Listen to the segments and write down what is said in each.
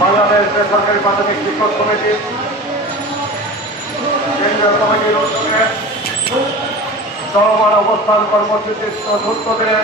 বাংলাদেশ বেসরকারি প্রাথমিক শিক্ষক কমিটি কেন্দ্রীয় কমিটির উদ্যোগে চলমান অবস্থান কর্মসূচির চতুর্থ দিনে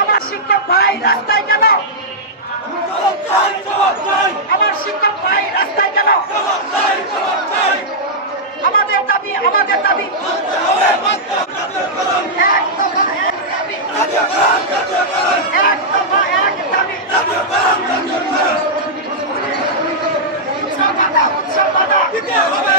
আমার শিক্ষক ভাই রাস্তায় কেন? আমার শিক্ষক ভাই রাস্তায় কেন? আমাদের দাবি এক দফা এক দাবি, এক দফা এক দাবি। উৎসব বাধা